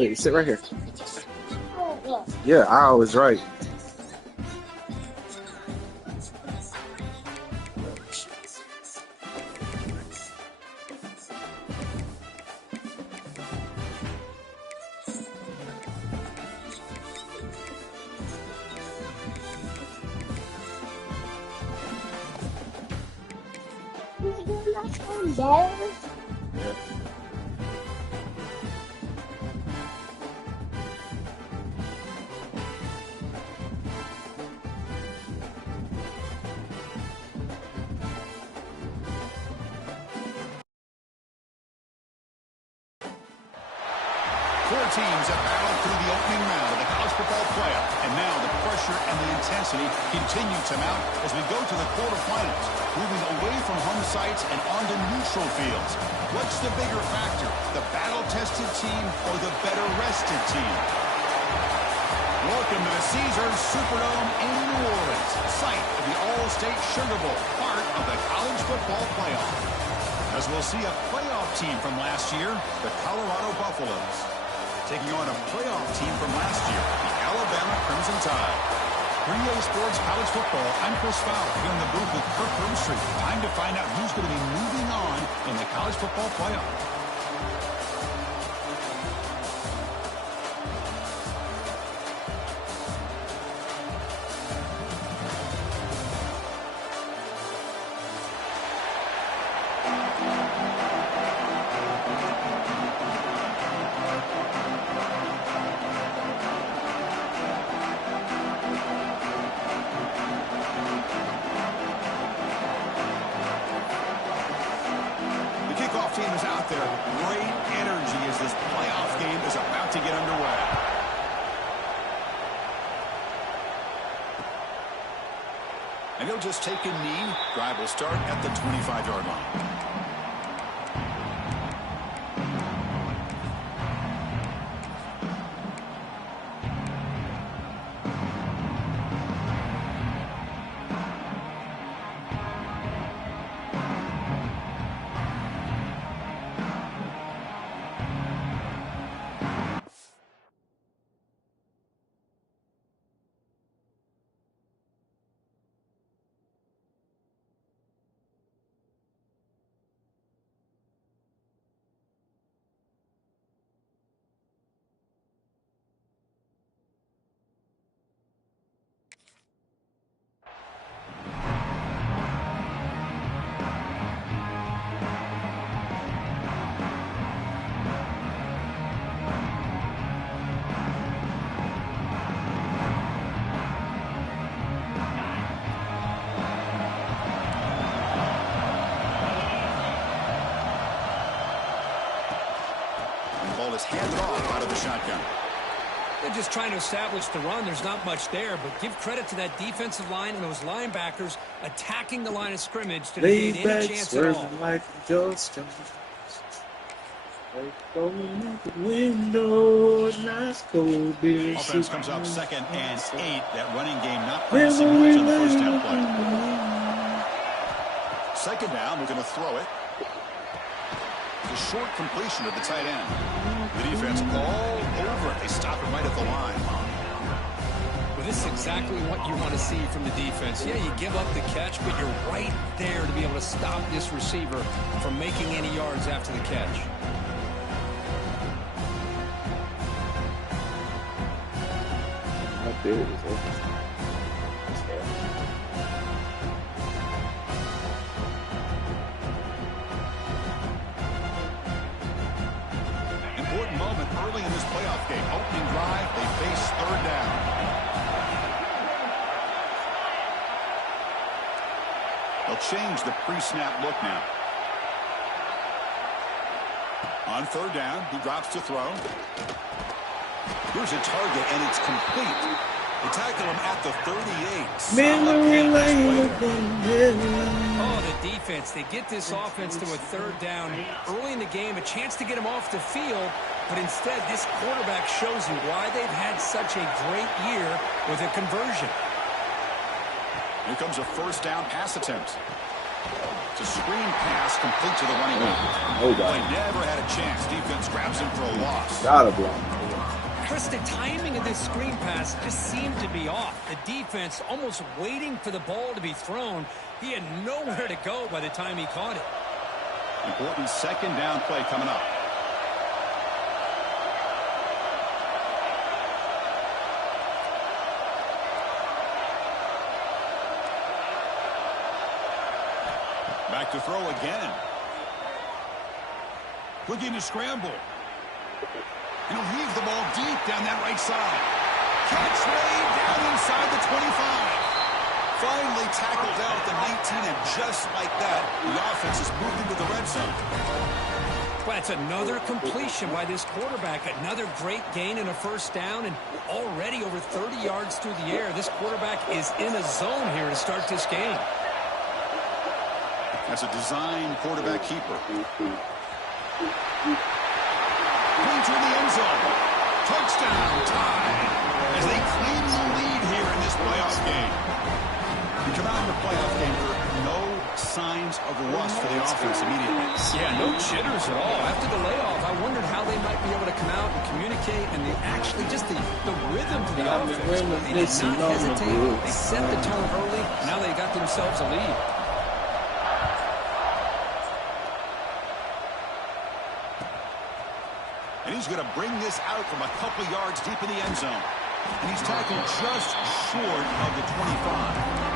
Wait, sit right here. Yeah, I was right. Yeah. 4 teams have battled through the opening round of the college football playoff, and now the pressure and the intensity continue to mount as we go to the quarterfinals, moving away from home sites and onto neutral fields. What's the bigger factor, the battle-tested team or the better-rested team? Welcome to the Caesars Superdome in New Orleans, site of the All-State Sugar Bowl, part of the college football playoff. As we'll see a playoff team from last year, the Colorado Buffaloes, taking on a playoff team from last year, the Alabama Crimson Tide. For EA Sports College Football, I'm Chris Fowler here in the booth with Kirk Herbstreit. Time to find out who's going to be moving on in the college football playoff. Team is out there. Great energy as this playoff game is about to get underway. And he'll just take a knee. Drive will start at the 25-yard line. Hands off out of the shotgun. They're just trying to establish the run. There's not much there, but give credit to that defensive line and those linebackers attacking the line of scrimmage to negate any chance at all. Offense comes up 2nd and 8. That running game not producing much on the first down play. 2nd down, we're going to throw it. A short completion to the tight end. The defense all over it. They stop it right at the line. Well, this is exactly what you want to see from the defense. Yeah, you give up the catch, but you're right there to be able to stop this receiver from making any yards after the catch. How big is it? Early in this playoff game, opening drive, they face 3rd down. They'll change the pre-snap look now. On 3rd down, he drops to throw. Here's a target, and it's complete. They tackle him at the 38. Oh, the defense. They get this offense to a 3rd down early in the game, a chance to get him off the field. But instead, this quarterback shows you why they've had such a great year with a conversion. Here comes a 1st down pass attempt. It's a screen pass complete to the running back. Oh, they never had a chance. Defense grabs him for a loss. Gotta block. Chris, the timing of this screen pass just seemed to be off. The defense almost waiting for the ball to be thrown. He had nowhere to go by the time he caught it. Important second down play coming up. Back to throw again. Looking to scramble. And he'll heave the ball deep down that right side. Catch way down inside the 25. Finally tackled down at the 19, and just like that, the offense has moved into the red zone. Well, that's another completion by this quarterback. Another great gain in a first down, and already over 30 yards through the air. This quarterback is in a zone here to start this game. That's a design quarterback keeper. Into the end zone. Touchdown, tie. As they claim the lead here in this playoff game. You come out in the playoff game, no signs of rust for the offense immediately. Yeah, no jitters at all. After the layoff, I wondered how they might be able to come out and communicate, and actually just the rhythm to the offense. They did not hesitate. They set the tone early. Now they got themselves a lead. And he's going to bring this out from a couple yards deep in the end zone. And he's tackled just short of the 25.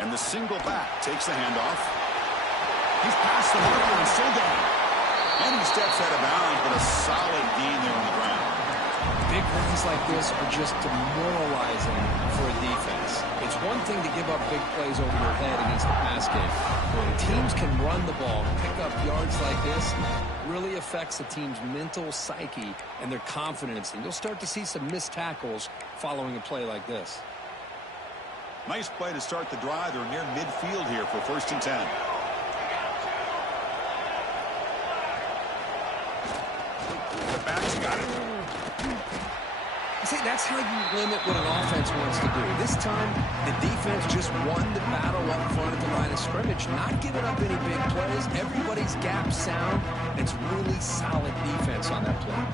And the single back takes the handoff. He's past the marker and still going. And he steps out of bounds, but a solid gain there on the ground. Big runs like this are just demoralizing for a defense. It's one thing to give up big plays over your head against the pass game. When teams can run the ball, pick up yards like this, really affects the team's mental psyche and their confidence. And you'll start to see some missed tackles following a play like this. Nice play to start the drive. They're near midfield here for 1st and 10. The back's got it. See, that's how you limit what an offense wants to do. This time, the defense just won the battle up front at the line of scrimmage, not giving up any big plays. Everybody's gap sound. It's really solid defense on that play.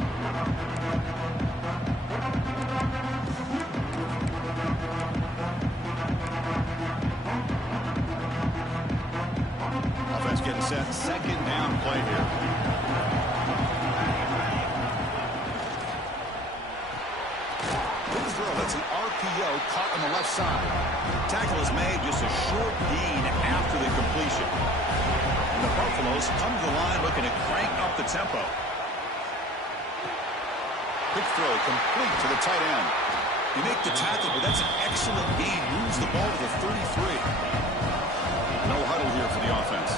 Getting set, second down play here. Good throw, that's an RPO caught on the left side. Tackle is made, just a short gain after the completion. And the Buffaloes come to the line looking to crank up the tempo. Quick throw, complete to the tight end. You make the tackle, but that's an excellent gain. Moves the ball to the 33. No huddle here for the offense.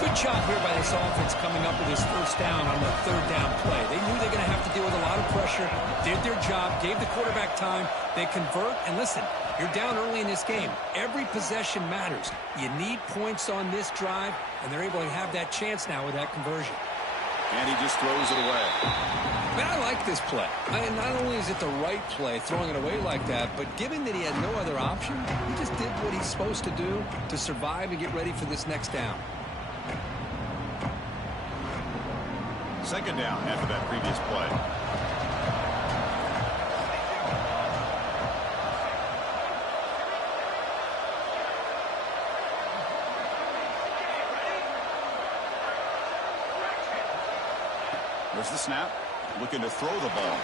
Good job here by this offense coming up with this first down on the third down play. They knew they were going to have to deal with a lot of pressure, did their job, gave the quarterback time. They convert, and listen, you're down early in this game. Every possession matters. You need points on this drive, and they're able to have that chance now with that conversion. And he just throws it away. Man, I like this play. Not only is it the right play, throwing it away like that, but given that he had no other option, he just did what he's supposed to do to survive and get ready for this next down. Second down after that previous play. There's the snap. Looking to throw the ball.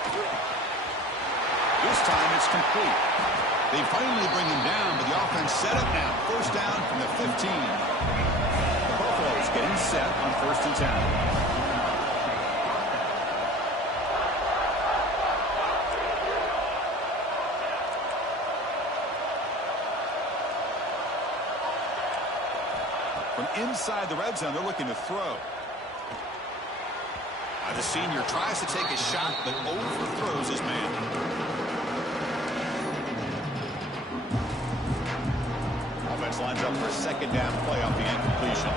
This time it's complete. They finally bring him down, but the offense set up now. First down from the 15. The Buffaloes getting set on 1st and 10. From inside the red zone, they're looking to throw. The senior tries to take a shot, but overthrows his man. Offense lines up for a second down play off the incompletion.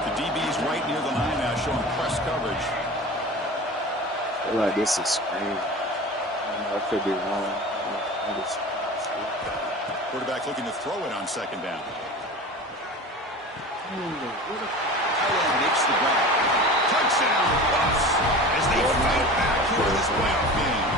The DB's right near the line now, showing press coverage. I feel like this is screen. I could be wrong. Quarterback looking to throw it on second down. Tight end makes the grab. Touchdown, Buffs, as they fight back here in this playoff game.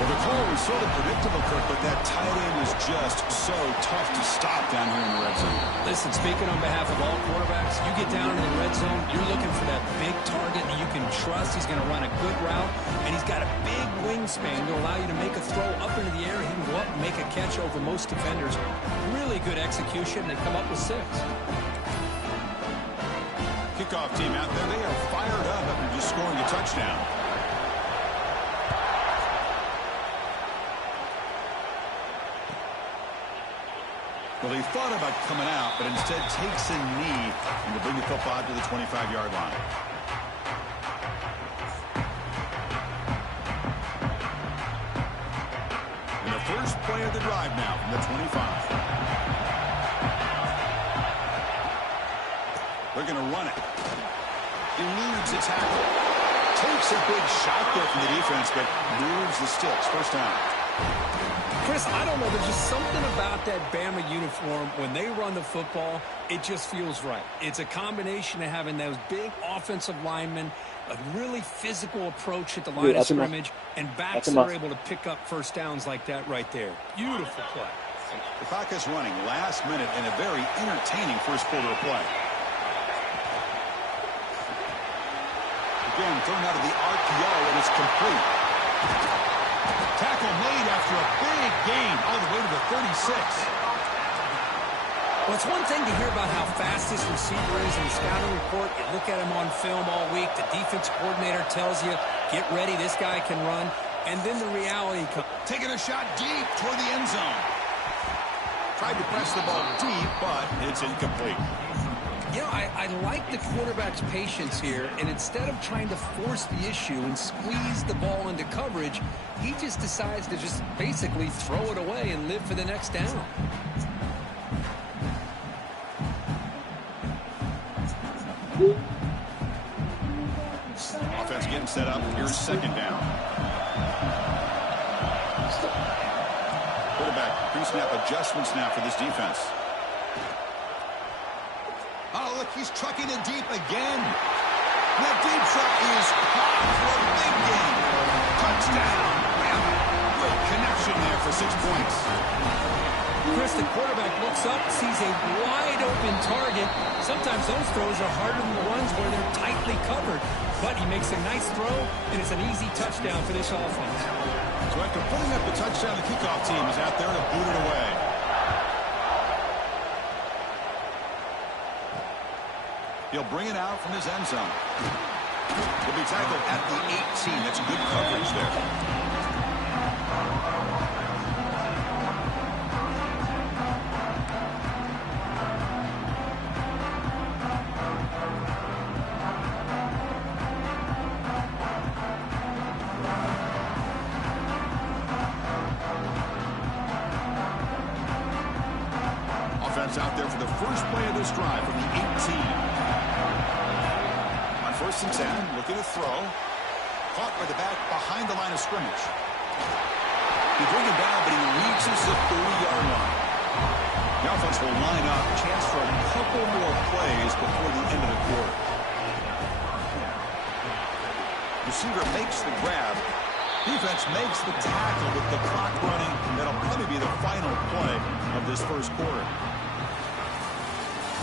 Well, the call was sort of predictable, Kirk, but that tight end was just so tough to stop down here in the red zone. Listen, speaking on behalf of all quarterbacks, you get down in the red zone, you're looking for that big target that you can trust. He's going to run a good route, and he's got a big wingspan to allow you to make a throw up into the air. He can go up and make a catch over most defenders. Really good execution. They come up with 6. Kickoff team out there, they are fired up after just scoring a touchdown. Well, he thought about coming out, but instead takes a knee and to bring the football to the 25-yard line. And the first play of the drive now from the 25. They're going to run it. Eludes a tackle. Takes a big shot there from the defense, but moves the sticks. First down. Chris, I don't know. There's just something about that Bama uniform. When they run the football, it just feels right. It's a combination of having those big offensive linemen, a really physical approach at the line of scrimmage, and backs that are able to pick up first downs like that right there. Beautiful play. The clock is running last minute in a very entertaining first quarter of play. Again, thrown out of the RPO, and it's complete. Tackle made after a big gain all the way to the 36. Well, it's one thing to hear about how fast this receiver is in the scouting report. You look at him on film all week. The defense coordinator tells you, get ready, this guy can run. And then the reality comes. Taking a shot deep toward the end zone. Tried to press the ball deep, but it's incomplete. You know, I like the quarterback's patience here, and instead of trying to force the issue and squeeze the ball into coverage, he just decides to just basically throw it away and live for the next down. Offense getting set up. Here's second down. Quarterback pre-snap adjustments now for this defense. Oh, look, he's trucking it deep again. That deep shot is caught for a big gain. Touchdown. Great connection there for 6 points. Chris, the quarterback looks up, sees a wide-open target. Sometimes those throws are harder than the ones where they're tightly covered. But he makes a nice throw, and it's an easy touchdown for this offense. So after putting up the touchdown, the kickoff team is out there to boot it away. He'll bring it out from his end zone. He'll be tackled at the 18. That's good coverage there. Offense out there for the first play of this drive from the 18. First and 10, looking to throw. Caught by the back behind the line of scrimmage. He brings him down, but he reaches the 30-yard line. The offense will line up. Chance for a couple more plays before the end of the quarter. Receiver makes the grab. Defense makes the tackle with the clock running. That'll probably be the final play of this first quarter.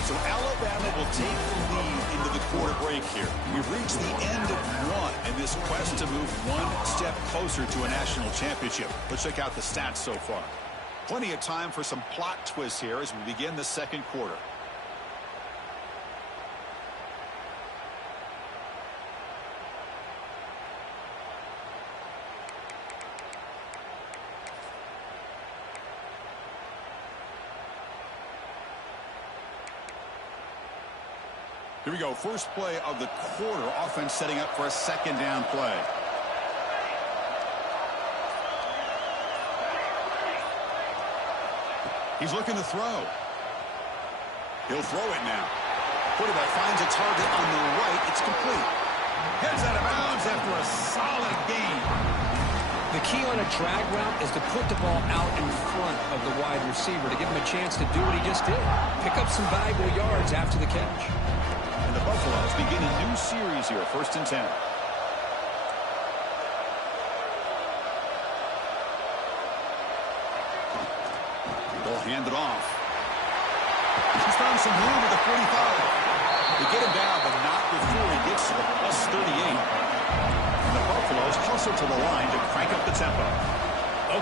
So Alabama will take the lead into the quarter break here. We've reached the end of one in this quest to move one step closer to a national championship. Let's check out the stats so far. Plenty of time for some plot twists here as we begin the second quarter. Here we go. First play of the quarter. Offense setting up for a second down play. He's looking to throw. He'll throw it now. Quarterback finds a target on the right. It's complete. Heads out of bounds after a solid gain. The key on a drag route is to put the ball out in front of the wide receiver to give him a chance to do what he just did. Pick up some valuable yards after the catch. And the Buffaloes begin a new series here, 1st and 10. They'll hand it off. He's found some room at the 45. They get him down, but not before he gets to the plus 38. And the Buffaloes hustle to the line to crank up the tempo.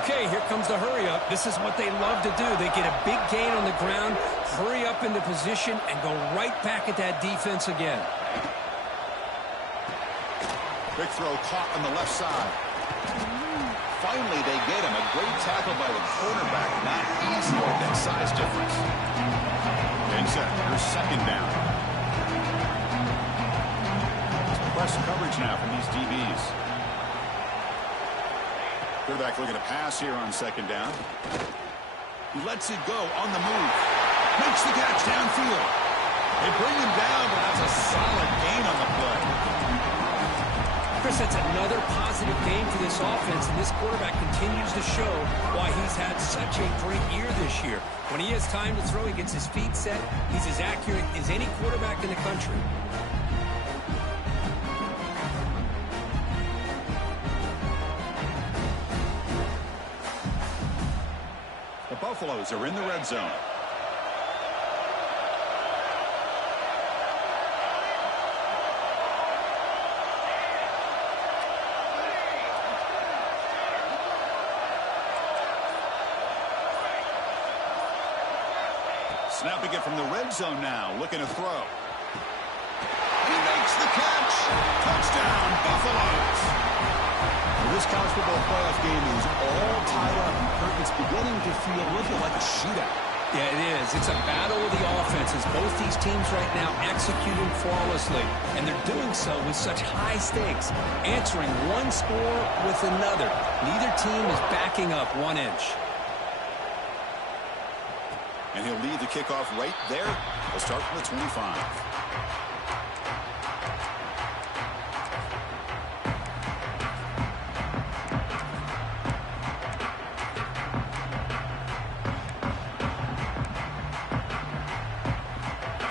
Okay, here comes the hurry up. This is what they love to do. They get a big gain on the ground, hurry up into position, and go right back at that defense again. Big throw caught on the left side. Finally, they get him. A great tackle by the cornerback. Not easy with that size difference. And set. Here's second down. Press coverage now from these DBs. Quarterback looking to pass here on second down. He lets it go on the move. Makes the catch downfield. They bring him down, but that's a solid gain on the play. Chris, that's another positive game for this offense, and this quarterback continues to show why he's had such a great year this year. When he has time to throw, he gets his feet set. He's as accurate as any quarterback in the country. The Buffaloes are in the red zone. Snapping it from the red zone now, looking to throw. He makes the catch. Touchdown, Buffaloes. Well, this college football playoff game is all tied up, and Kirk, it's beginning to feel a little like a shootout. Yeah, it is. It's a battle of the offenses. Both these teams right now executing flawlessly, and they're doing so with such high stakes, answering one score with another. Neither team is backing up 1 inch. And he'll lead the kickoff right there. We'll start from the 25.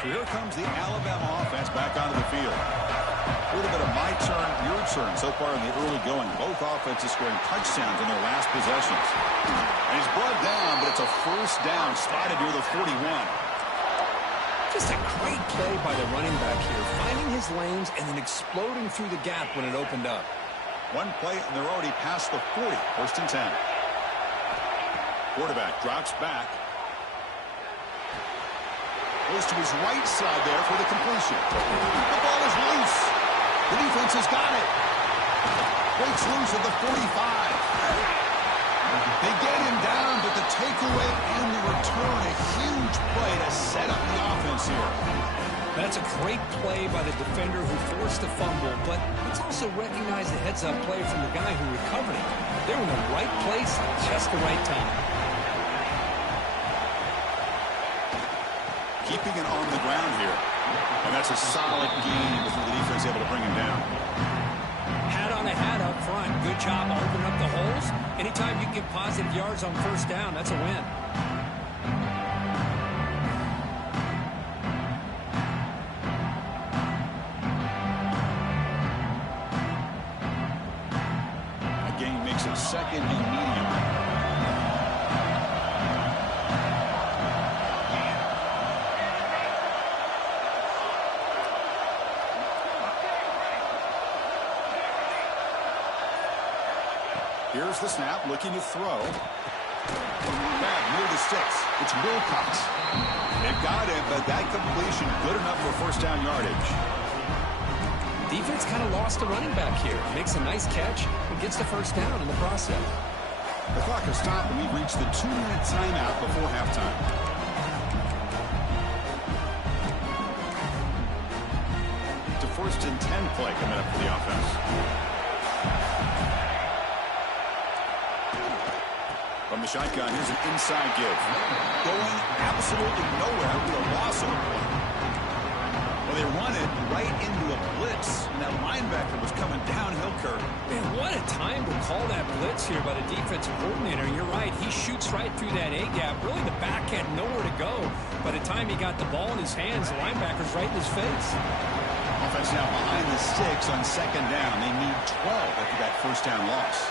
So here comes the Alabama offense back onto the field. A little bit of my turn, your turn so far in the early going. Both offenses scoring touchdowns in their last possessions. And he's brought down, but it's a first down spotted near the 41. Just a great play by the running back here, finding his lanes and then exploding through the gap when it opened up. One play, and they're already past the 40. 1st and 10. Quarterback drops back. Goes to his right side there for the completion. The ball is loose. The defense has got it. Breaks loose at the 45. They get him down, but the takeaway and the return, a huge play to set up the offense here. That's a great play by the defender who forced the fumble, but let's also recognize the heads-up play from the guy who recovered it. They're in the right place at just the right time. Keeping it on the ground here. And that's a solid gain before the defense able to bring him down. Hat on a hat up front. Good job opening up the holes. Anytime you get positive yards on first down, that's a win. A gain makes it second and medium. Here's the snap, looking to throw. Back near the sticks. It's Wilcox. They've got him, but that completion good enough for first down yardage. Defense kind of lost a running back here. Makes a nice catch and gets the first down in the process. The clock has stopped, and we've reached the 2-minute timeout before halftime. first and 10 play coming up for the offense. From the shotgun, here's an inside give. Going absolutely nowhere with a loss of the play. Well, they run it right into a blitz, and that linebacker was coming downhill, Kirk. Man, what a time to call that blitz here by the defensive coordinator. You're right, he shoots right through that A-gap. Really, the back had nowhere to go. By the time he got the ball in his hands, the linebacker's right in his face. Offense now behind the 6 on second down. They need 12 after that first down loss.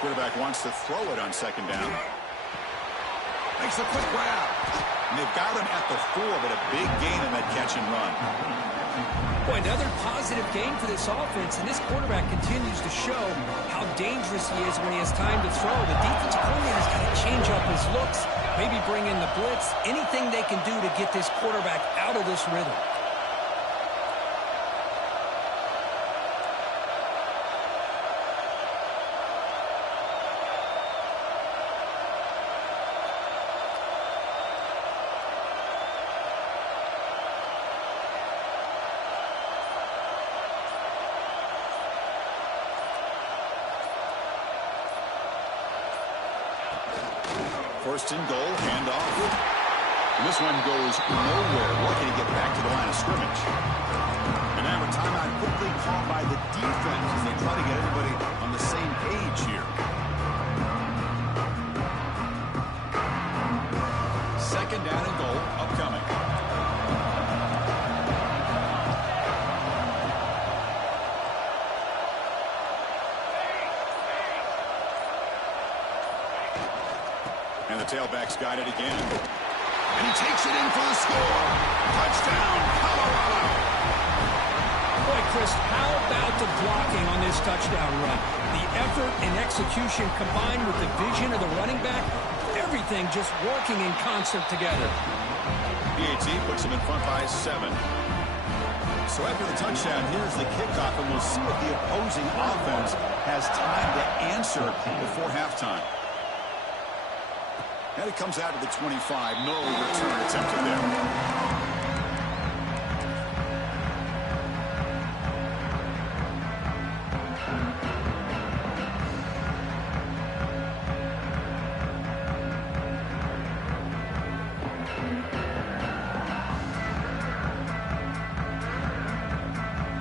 Quarterback wants to throw it on second down. Makes a quick grab. And they've got him at the 4, but a big gain in that catch and run. Boy, another positive game for this offense, and this quarterback continues to show how dangerous he is when he has time to throw. The defensive coordinator's got to change up his looks, maybe bring in the blitz, anything they can do to get this quarterback out of this rhythm. First and goal, handoff. And this one goes nowhere. Lucky to get back to the line of scrimmage. And now a timeout quickly called by the defense as they try to get everybody on the same page here. Second down and goal upcoming. And the tailback's got it again. And he takes it in for the score. Touchdown, Colorado. Boy, Chris, how about the blocking on this touchdown run? The effort and execution combined with the vision of the running back, everything just working in concert together. PAT puts him in front by 7. So after the touchdown, here's the kickoff, and we'll see what the opposing offense has time to answer before halftime. And it comes out to the 25. No return attempted there.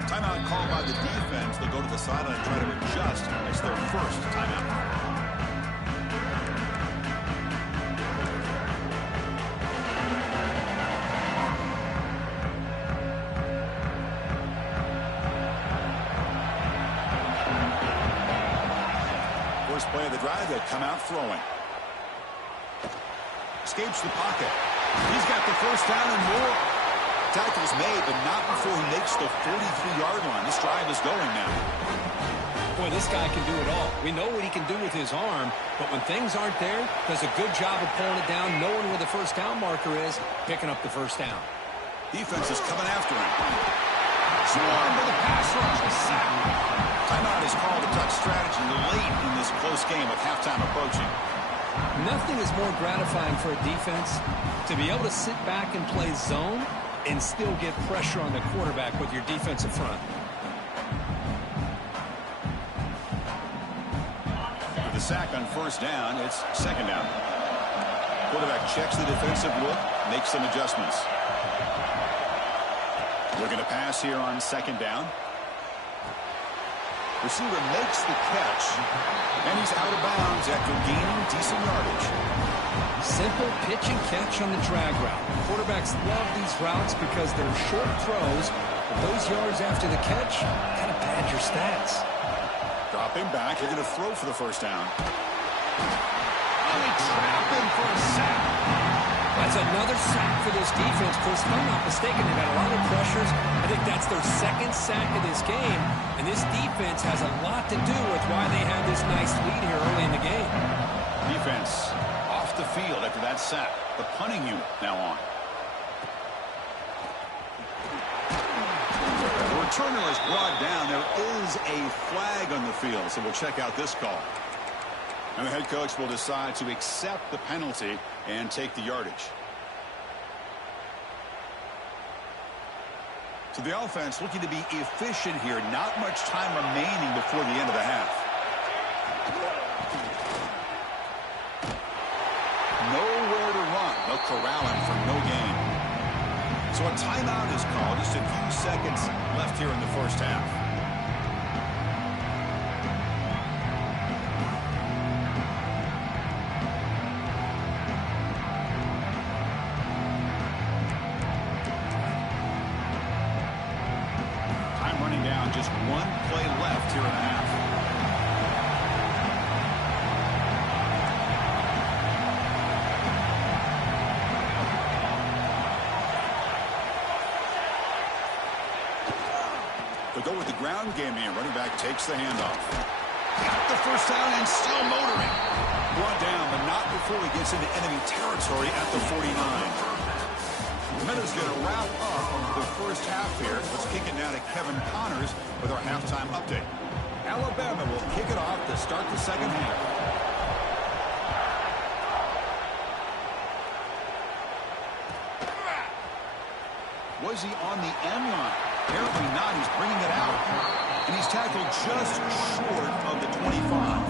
Timeout called by the defense. They'll go to the sideline and try to adjust. It's their first timeout. First play of the drive, they'll come out throwing. Escapes the pocket. He's got the first down and more. Tackle's made, but not before he makes the 43-yard line. This drive is going now. Boy, this guy can do it all. We know what he can do with his arm, but when things aren't there, does a good job of pulling it down, knowing where the first down marker is, picking up the first down. Defense is coming after him. Swarm with a pass rush, a sack. Timeout is called to touch strategy late in this close game with halftime approaching. Nothing is more gratifying for a defense to be able to sit back and play zone and still get pressure on the quarterback with your defensive front. With the sack on first down, it's second down. Quarterback checks the defensive look, makes some adjustments. Looking to pass here on second down. Receiver makes the catch, and he's out of bounds after gaining decent yardage. Simple pitch and catch on the drag route. Quarterbacks love these routes because they're short throws, but those yards after the catch kind of pad your stats. Drop him back. They're going to throw for the first down. And they trap him for a sack. That's another sack for this defense, Chris. If I'm not mistaken, they've had a lot of pressures. I think that's their second sack of this game. And this defense has a lot to do with why they have this nice lead here early in the game. Defense off the field after that sack. The punting unit now on. The returner is brought down. There is a flag on the field, so we'll check out this call. And the head coach will decide to accept the penalty and take the yardage. So the offense looking to be efficient here. Not much time remaining before the end of the half. Nowhere to run. They'll corral him for no gain. So a timeout is called. Just a few seconds left here in the first half. Just one play left here in the half. They'll go with the ground game here. Running back takes the handoff. Got the first down and still motoring. Brought down, but not before he gets into enemy territory at the 49. Minutes going to wrap up the first half here. Let's kick it now to Kevin Connors with our halftime update. Alabama will kick it off to start the second half. Was he on the end line? Apparently not. He's bringing it out. And he's tackled just short of the 25.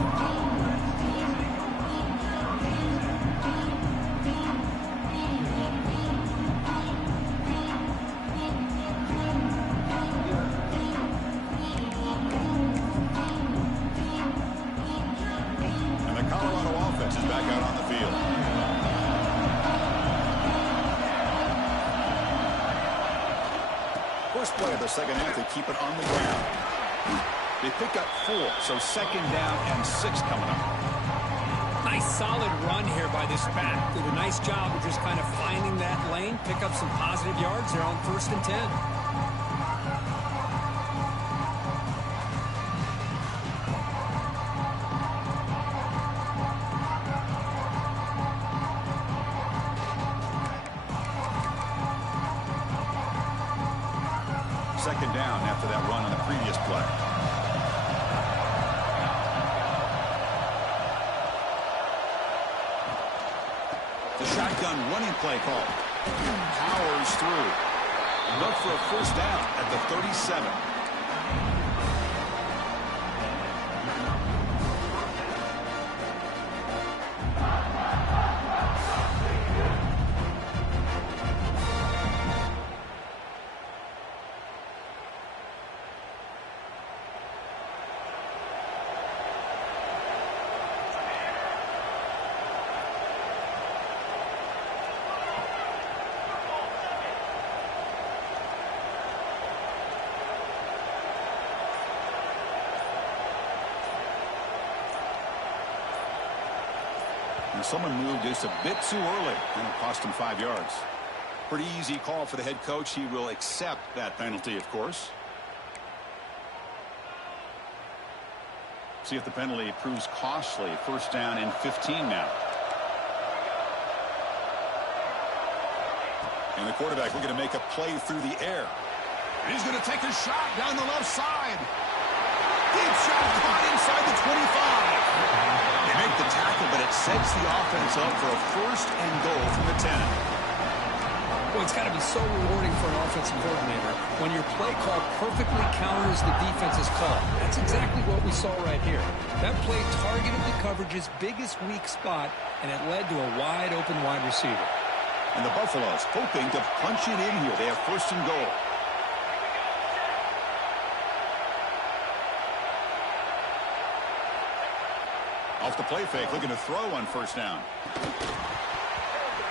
Play of the second half, they keep it on the ground. They pick up 4, so second down and 6 coming up. Nice solid run here by this pack. Did a nice job of just kind of finding that lane, pick up some positive yards there on 1st and 10. Second down after that run on the previous play. The shotgun running play call. Powers through. Look for a first down at the 37. And someone moved just a bit too early, and it cost him 5 yards. Pretty easy call for the head coach. He will accept that penalty, of course. See if the penalty proves costly. First down and 15 now. And the quarterback looking to make a play through the air. And he's going to take a shot down the left side. Deep shot caught inside the 25. They make the tackle, but it sets the offense up for a first and goal from the 10. Well, it's got to be so rewarding for an offensive coordinator when your play call perfectly counters the defense's call. That's exactly what we saw right here. That play targeted the coverage's biggest weak spot, and it led to a wide-open wide receiver. And the Buffaloes hoping to punch it in here. They have first and goal. Off the play fake, looking to throw on first down.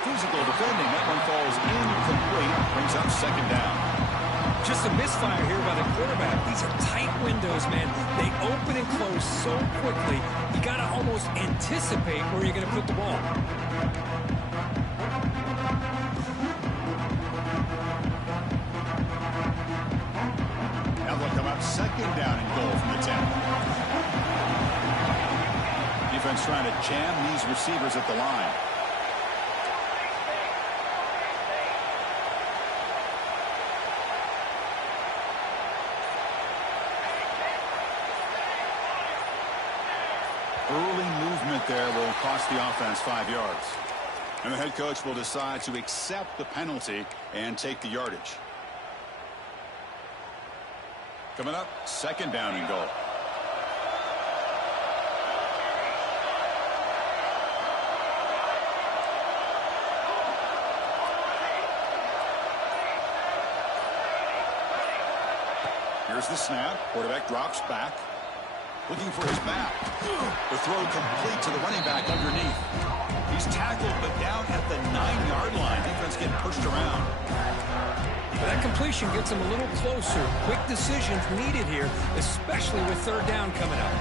Physical defending. That one falls incomplete. Brings up second down. Just a misfire here by the quarterback. These are tight windows, man. They open and close so quickly, you got to almost anticipate where you're going to put the ball. Now they'll come up second down and goal from the 10. Defense trying to jam these receivers at the line. Early movement out there will cost the offense 5 yards. And the head coach will decide to accept the penalty and take the yardage. Coming up, 2nd down and goal. Here's the snap. Quarterback drops back. Looking for his back. The throw complete to the running back underneath. He's tackled, but down at the 9-yard line. Defense getting pushed around. That completion gets him a little closer. Quick decisions needed here, especially with 3rd down coming up.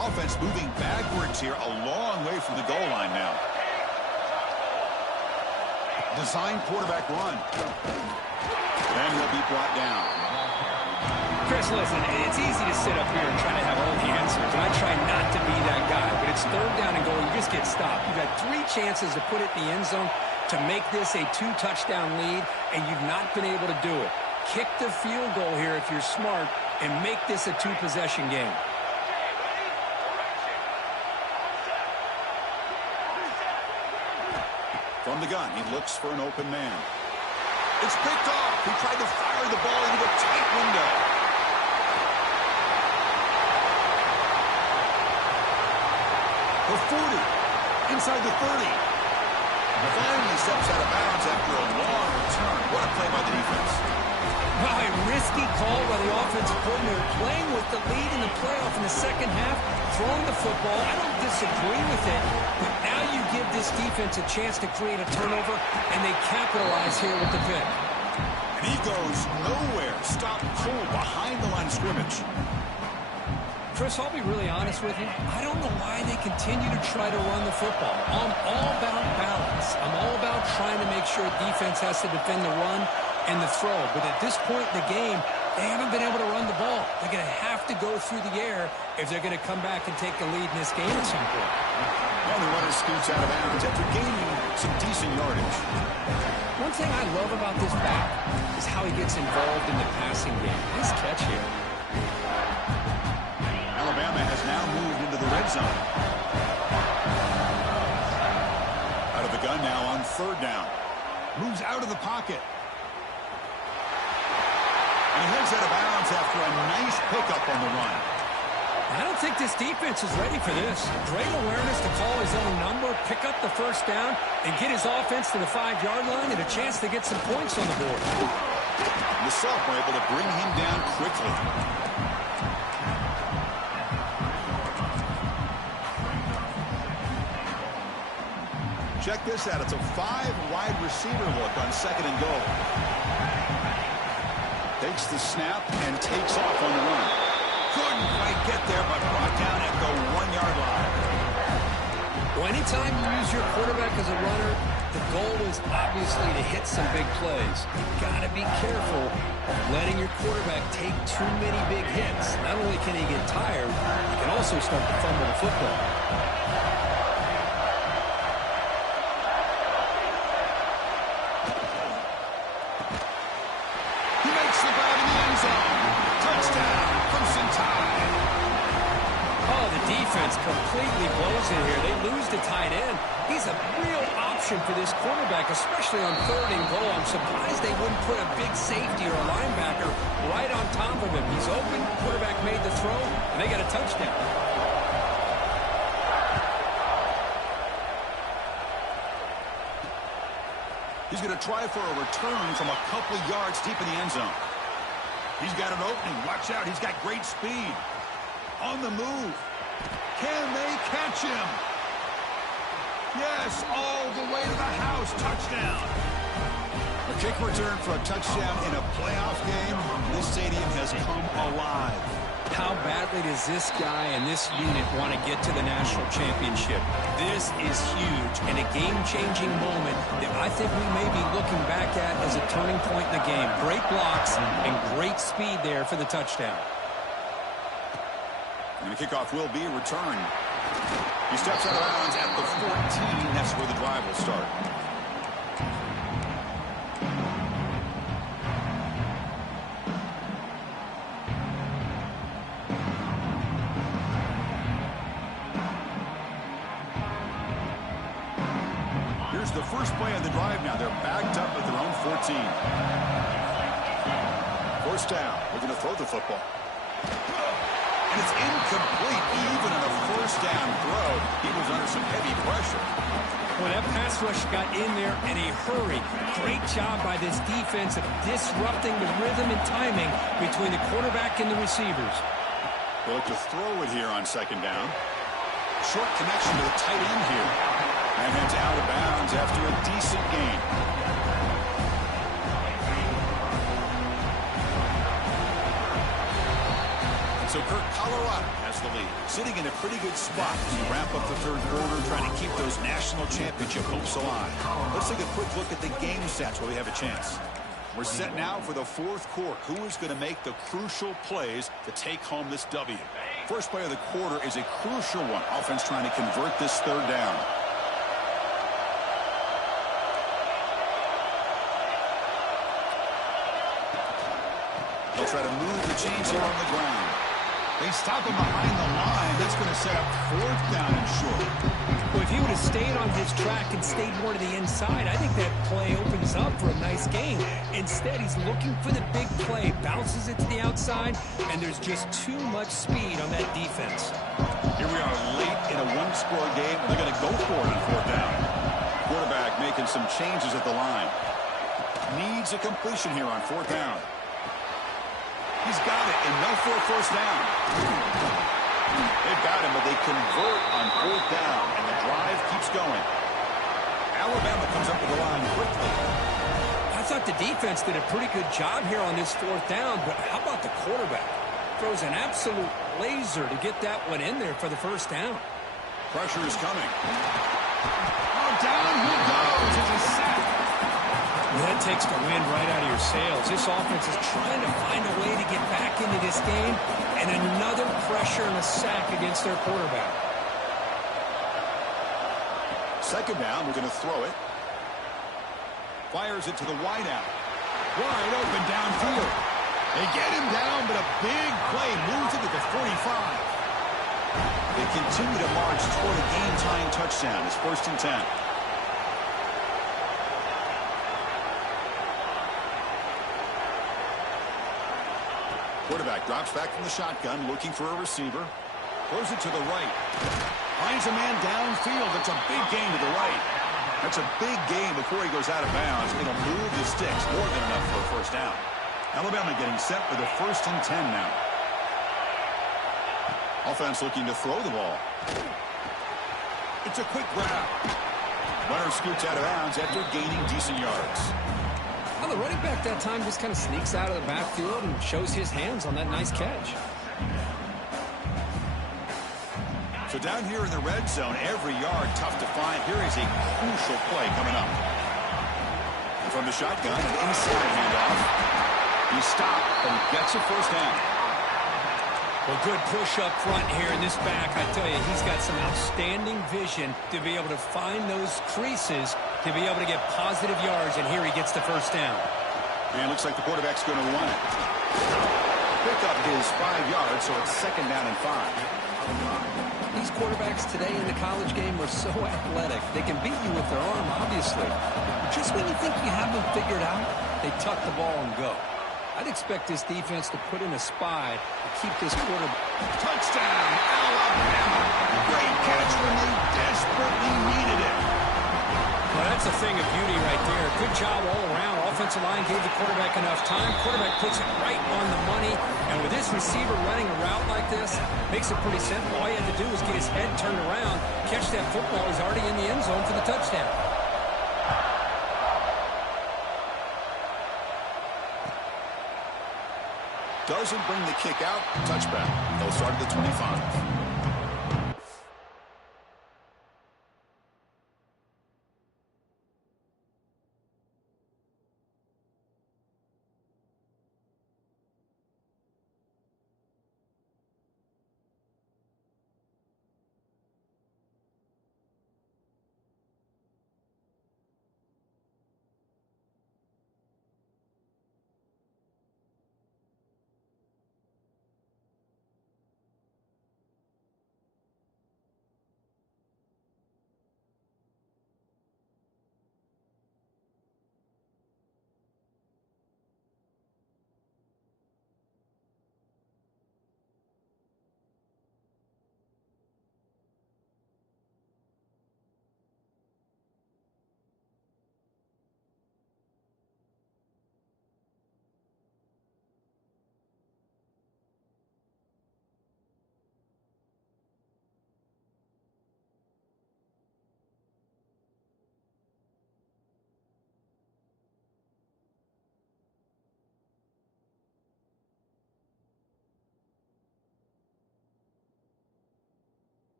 Offense moving backwards here, a long way from the goal line now. Design quarterback run. And he'll be brought down. Chris, listen, it's easy to sit up here and try to have all the answers, and I try not to be that guy, but it's 3rd down and goal. You just get stopped. You've had 3 chances to put it in the end zone to make this a 2-touchdown lead, and you've not been able to do it. Kick the field goal here if you're smart and make this a 2-possession game. From the gun, he looks for an open man. It's picked off. He tried to fire the ball into a tight window. The 40, inside the 30. Finally steps out of bounds after a long return. What a play by the defense. Well, a risky call by the offensive coordinator, playing with the lead in the playoff in the 2nd half, throwing the football. I don't disagree with it, but now you give this defense a chance to create a turnover, and they capitalize here with the pick. And he goes nowhere. Stopped cold behind the line of scrimmage. Chris, I'll be really honest with you. I don't know why they continue to try to run the football. I'm all about balance. I'm all about trying to make sure defense has to defend the run and the throw. But at this point in the game, they haven't been able to run the ball. They're going to have to go through the air if they're going to come back and take the lead in this game at some point. And the runner scoots out of bounds after gaining some decent yardage. One thing I love about this back is how he gets involved in the passing game. Nice catch here. Alabama has now moved into the red zone. Out of the gun now on 3rd down. Moves out of the pocket. And he heads out of bounds after a nice pickup on the run. I don't think this defense is ready for this. Great awareness to call his own number, pick up the 1st down, and get his offense to the 5-yard line and a chance to get some points on the board. The sophomore able to bring him down quickly. Check this out. It's a 5-wide receiver look on 2nd and goal. Takes the snap and takes off on the run. Couldn't quite get there, but brought down at the 1-yard line. Well, anytime you use your quarterback as a runner, the goal is obviously to hit some big plays. You've got to be careful of letting your quarterback take too many big hits. Not only can he get tired, he can also start to fumble the football. Completely blows it here. They lose the tight end. He's a real option for this quarterback, especially on 3rd and goal. I'm surprised they wouldn't put a big safety or a linebacker right on top of him. He's open, quarterback made the throw, and they got a touchdown. He's going to try for a return from a couple of yards deep in the end zone. He's got an opening. Watch out. He's got great speed. On the move. Can they catch him? Yes, all the way to the house. Touchdown. A kick return for a touchdown in a playoff game. This stadium has come alive. How badly does this guy and this unit want to get to the national championship? This is huge and a game-changing moment that I think we may be looking back at as a turning point in the game. Great blocks and great speed there for the touchdown. And the kickoff will be a return. He steps out of bounds at the 14. That's where the drive will start. Here's the first play of the drive now. They're backed up at their own 14. First down. We're going to throw the football. And it's incomplete. Even on a first down throw, he was under some heavy pressure. Well, that pass rush got in there in a hurry. Great job by this defense of disrupting the rhythm and timing between the quarterback and the receivers. They'll look to throw it here on second down. Short connection to the tight end here. And heads out of bounds after a decent gain. So Kirk, Colorado has the lead, sitting in a pretty good spot as we wrap up the third quarter, trying to keep those national championship hopes alive. Let's take a quick look at the game stats while we have a chance. We're set now for the fourth quarter. Who is going to make the crucial plays to take home this W? First play of the quarter is a crucial one. Offense trying to convert this third down. They'll try to move the chains here on the ground. They stop him behind the line. That's going to set up fourth down and short. Well, if he would have stayed on his track and stayed more to the inside, I think that play opens up for a nice game. Instead, he's looking for the big play, bounces it to the outside, and there's just too much speed on that defense. Here we are late in a one-score game. They're going to go for it on fourth down. Quarterback making some changes at the line. Needs a completion here on fourth down. He's got it, and no for a first down. They've got him, but they convert on fourth down, and the drive keeps going. Alabama comes up with the line quickly. I thought the defense did a pretty good job here on this fourth down, but how about the quarterback? Throws an absolute laser to get that one in there for the first down. Pressure is coming. Oh, down he goes. It's a sack. Well, that takes the wind right out of your sails. This offense is trying to find a way to get back into this game, and another pressure and a sack against their quarterback. Second down, we're going to throw it. Fires it to the wideout. Wide open downfield. They get him down, but a big play moves it to the 45. They continue to march toward a game-tying touchdown. It's 1st and 10. Quarterback drops back from the shotgun, looking for a receiver. Throws it to the right. Finds a man downfield. It's a big gain to the right. That's a big gain before he goes out of bounds. It'll move the sticks. More than enough for a first down. Alabama getting set for the 1st and 10 now. Offense looking to throw the ball. It's a quick grab. Runner scoots out of bounds after gaining decent yards. Well, the running back that time just kind of sneaks out of the backfield and shows his hands on that nice catch. So down here in the red zone, every yard tough to find. Here is a crucial play coming up. And from the shotgun, an inside handoff. He stopped and gets a first down. Well, good push up front here in this back. I tell you, he's got some outstanding vision to be able to find those creases, to be able to get positive yards, and here he gets the first down. And it looks like the quarterback's going to run it. Pick up his 5 yards, so it's 2nd down and 5. These quarterbacks today in the college game are so athletic. They can beat you with their arm, obviously. Just when you think you have them figured out, they tuck the ball and go. I'd expect this defense to put in a spy to keep this quarterback. Touchdown, Alabama. Great catch when they desperately needed it. Well, that's a thing of beauty right there. Good job all around. Offensive line gave the quarterback enough time. Quarterback puts it right on the money. And with this receiver running a route like this, makes it pretty simple. All he had to do was get his head turned around, catch that football. He's already in the end zone for the touchdown. doesn't bring the kick out. Touchback. They'll start at the 25.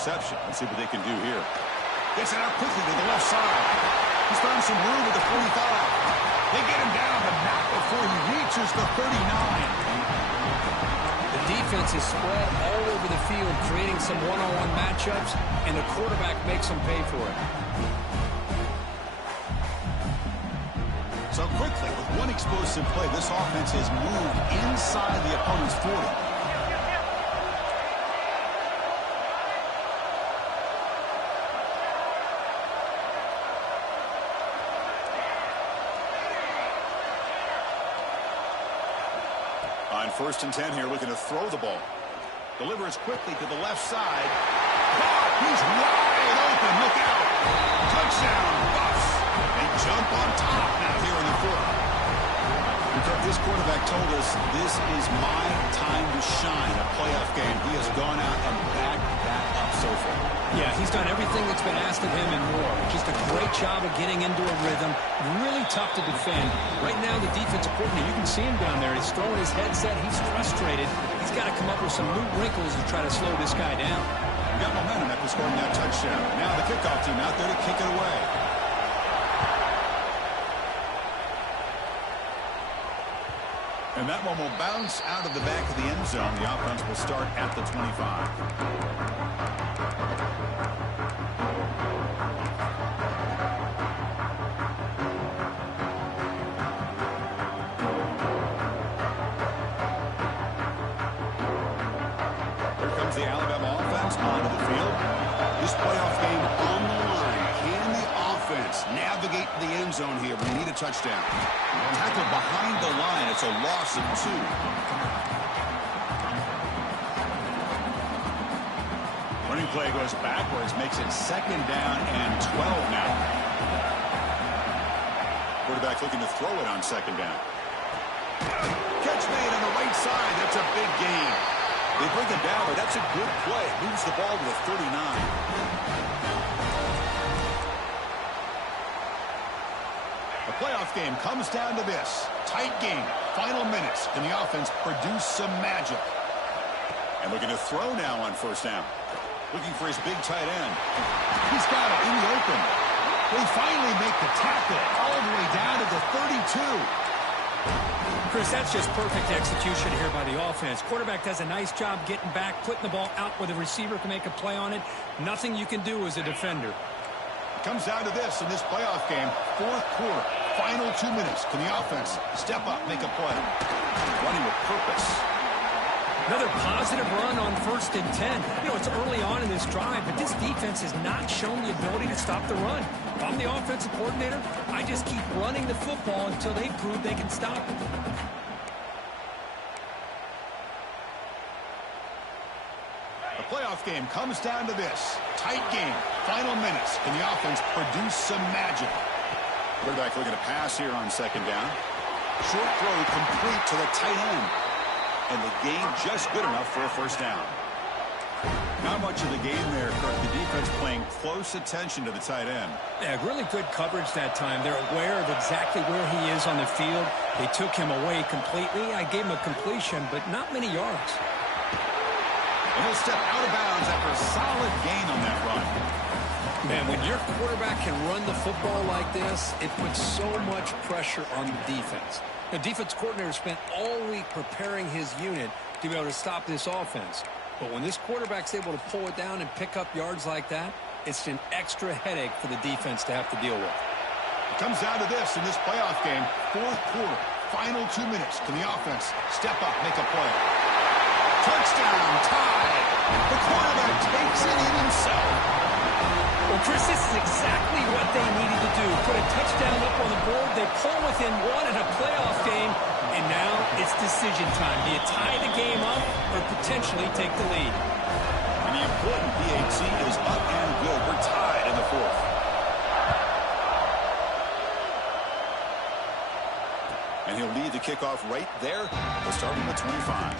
Let's see what they can do here. Gets it out quickly to the left side. He's found some room at the 45. They get him down, but not before he reaches the 39. The defense is spread all over the field, creating some one-on-one matchups, and the quarterback makes them pay for it. So quickly, with one explosive play, this offense has moved inside the opponent's 40. First and 10 here, looking to throw the ball. Delivers quickly to the left side. Caught! He's wide open. Look out. Touchdown, Buffs. They jump on top now here in the fourth. This quarterback told us this is my time to shine, a playoff game. He has gone out and backed that up so far. Yeah, he's done everything that's been asked of him and more. Just a great job of getting into a rhythm. Really tough to defend. Right now, the defensive coordinator, you can see him down there. He's throwing his headset. He's frustrated. He's got to come up with some new wrinkles to try to slow this guy down. Got momentum after scoring that touchdown. Now the kickoff team out there to kick it away. And that one will bounce out of the back of the end zone. The offense will start at the 25. Here comes the Alabama offense onto the field. This playoff game on the line. Can the offense navigate the end zone here when they need a touchdown? Tackle behind the line. It's a loss of 2. Running play goes backwards, makes it 2nd down and 12 now. Quarterback looking to throw it on 2nd down. Catch made on the right side. That's a big gain. They bring him down, but that's a good play. Moves the ball to the 39. The playoff game comes down to this. Tight game. Final minutes. Can the offense produce some magic? And looking to throw now on 1st down. Looking for his big tight end. He's got it in the open. They finally make the tackle all the way down to the 32. Chris, that's just perfect execution here by the offense. Quarterback does a nice job getting back, putting the ball out where the receiver can make a play on it. Nothing you can do as a defender. It comes down to this in this playoff game. 4th quarter. Final 2 minutes. Can the offense step up, make a play? Running with purpose. Another positive run on 1st and 10. You know, it's early on in this drive, but this defense has not shown the ability to stop the run. If I'm the offensive coordinator, I just keep running the football until they prove they can stop it. playoff game comes down to this. Tight game. Final minutes. Can the offense produce some magic? Quarterback looking to pass here on second down. Short throw complete to the tight end. And the game just good enough for a first down. Not much of the game there, Kirk. The defense paying close attention to the tight end. Yeah, really good coverage that time. They're aware of exactly where he is on the field. They took him away completely. I gave him a completion, but not many yards. And he'll step out of bounds after a solid gain on that run. Man, when your quarterback can run the football like this, it puts so much pressure on the defense. The defense coordinator spent all week preparing his unit to be able to stop this offense. But when this quarterback's able to pull it down and pick up yards like that, it's an extra headache for the defense to have to deal with. It comes down to this in this playoff game. Fourth quarter, final 2 minutes. Can the offense step up, make a play? Touchdown, tied. The quarterback takes it in himself. Well, Chris, this is exactly what they needed to do. Put a touchdown up on the board. They pull within one in a playoff game. And now it's decision time. Do you tie the game up or potentially take the lead? And the important PAT is up and good. We're tied in the fourth. And he'll lead the kickoff right there. We'll start from the 25.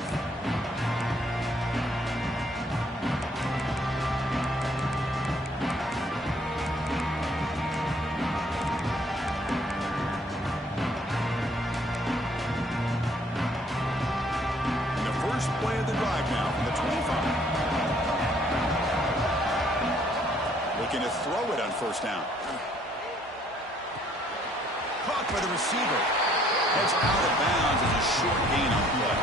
Play of the drive now from the 25. Looking to throw it on first down. Caught by the receiver. Heads out of bounds as a short gain on play.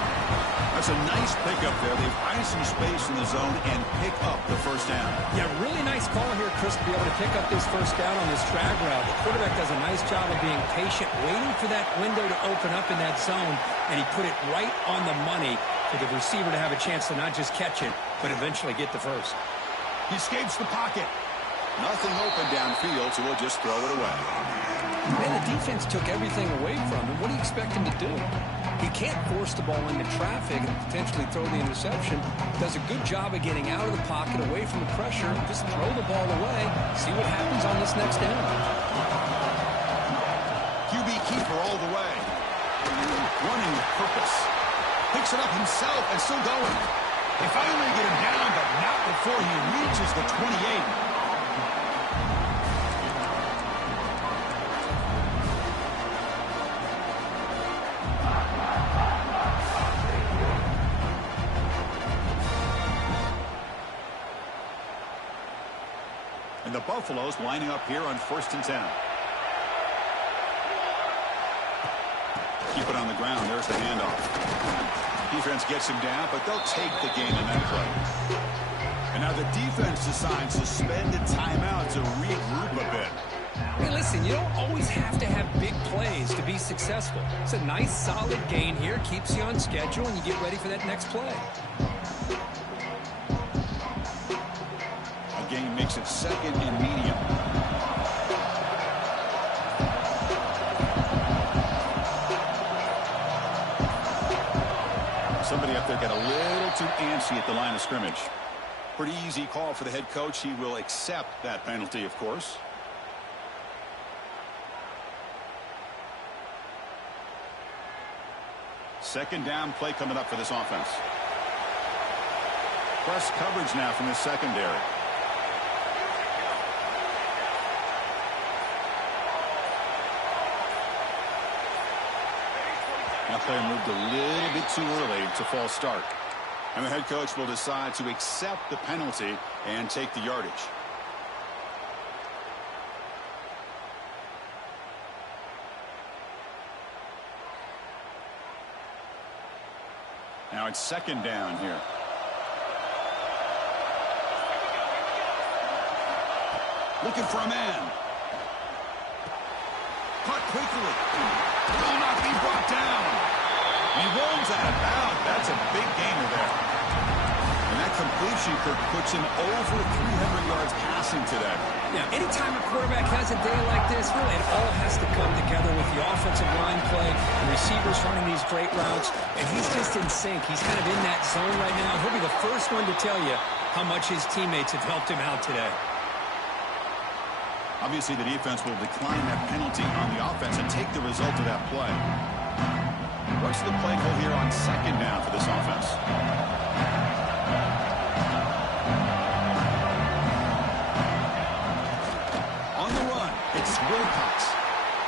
That's a nice pickup there. They've ironed some space in the zone and pick up the first down. Yeah, really nice call here, Chris, to be able to pick up this first down on this drag route. The quarterback does a nice job of being patient, waiting for that window to open up in that zone, and he put it right on the money for the receiver to have a chance to not just catch it, but eventually get the first. He escapes the pocket. Nothing open downfield, so we'll just throw it away. And the defense took everything away from him. What do you expect him to do? He can't force the ball into traffic and potentially throw the interception. Does a good job of getting out of the pocket, away from the pressure. Just throw the ball away. See what happens on this next down. QB keeper all the way. Running with purpose. Picks it up himself and still going. They finally get him down, but not before he reaches the 28. And the Buffaloes lining up here on 1st and 10. Keep it on the ground. There's the handoff. Defense gets him down, but they'll take the game in that play. And now the defense decides to spend a timeout to regroup a bit. Hey, listen, you don't always have to have big plays to be successful. It's a nice, solid gain here. Keeps you on schedule, and you get ready for that next play. A gain makes it 2nd and medium. Somebody up there got a little too antsy at the line of scrimmage. Pretty easy call for the head coach. He will accept that penalty, of course. Second down play coming up for this offense. Press coverage now from the secondary. That player moved a little bit too early to false start. And the head coach will decide to accept the penalty and take the yardage. Now it's 2nd down here. Looking for a man. Caught quickly. Will not be brought down. He rolls out of bounds. That's a big gainer there. And that completion puts him over 300 yards passing today. Yeah, anytime a quarterback has a day like this, really it all has to come together with the offensive line play, the receivers running these great routes, and he's just in sync. He's kind of in that zone right now. He'll be the first one to tell you how much his teammates have helped him out today. Obviously, the defense will decline that penalty on the offense and take the result of that play. What's the play call here on second down for this offense? On the run, it's Wilcox.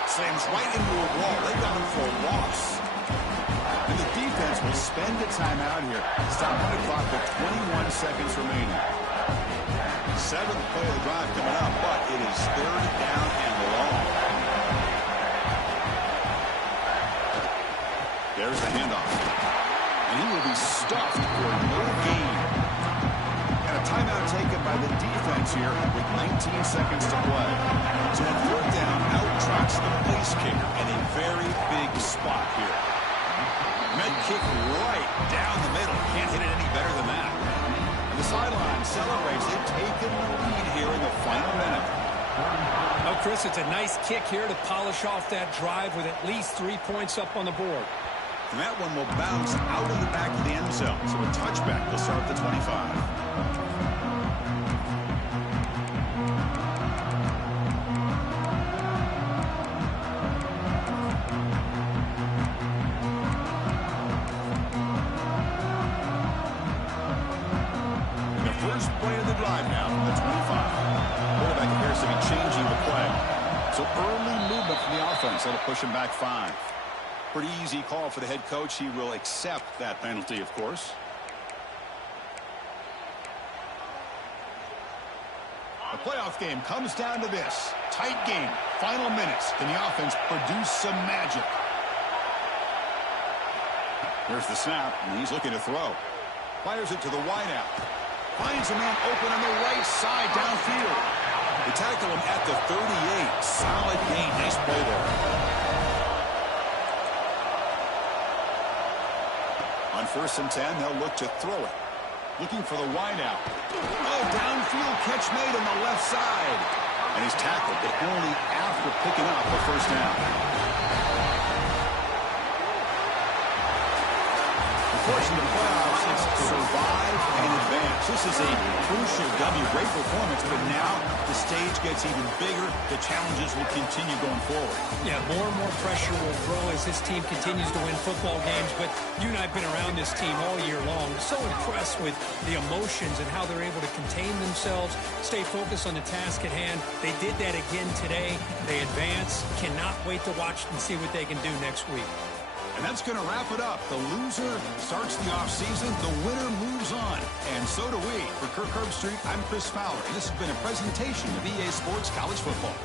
Slams right into a wall. They got him for a loss. And the defense will spend a timeout here. Stopping the clock with 21 seconds remaining. Seventh play of the drive coming up, but it is third down and long. There's the handoff. And he will be stuffed for no gain. And a timeout taken by the defense here with 19 seconds to play. So on third down, out trots the place kicker in a very big spot here. Med kick right down the middle. Can't hit it any better than that. The sideline celebrates. They've taken the lead here in the final minute. Oh, Chris, it's a nice kick here to polish off that drive with at least 3 points up on the board. And that one will bounce out of the back of the end zone. So a touchback will start at the 25. Play of the drive now from the 25. Quarterback appears to be changing the play. So early movement from the offense. That'll push him back 5. Pretty easy call for the head coach. He will accept that penalty, of course. The playoff game comes down to this. Tight game. Final minutes. Can the offense produce some magic? Here's the snap, and he's looking to throw. Fires it to the wideout. Finds a man open on the right side downfield. They tackle him at the 38. Solid gain. Nice play there. On 1st and 10, they'll look to throw it. Looking for the wideout. Oh, downfield catch made on the left side. And he's tackled, but only after picking up a first down. Portion of the playoffs is survive and advance. This is a crucial W. Great performance, but now the stage gets even bigger. The challenges will continue going forward. Yeah, more and more pressure will grow as this team continues to win football games. But you and I have been around this team all year long. So impressed with the emotions and how they're able to contain themselves, stay focused on the task at hand. They did that again today. They advance. Cannot wait to watch and see what they can do next week. And that's going to wrap it up. The loser starts the offseason. The winner moves on. And so do we. For Kirk Herbstreit, I'm Chris Fowler. And this has been a presentation of EA Sports College Football.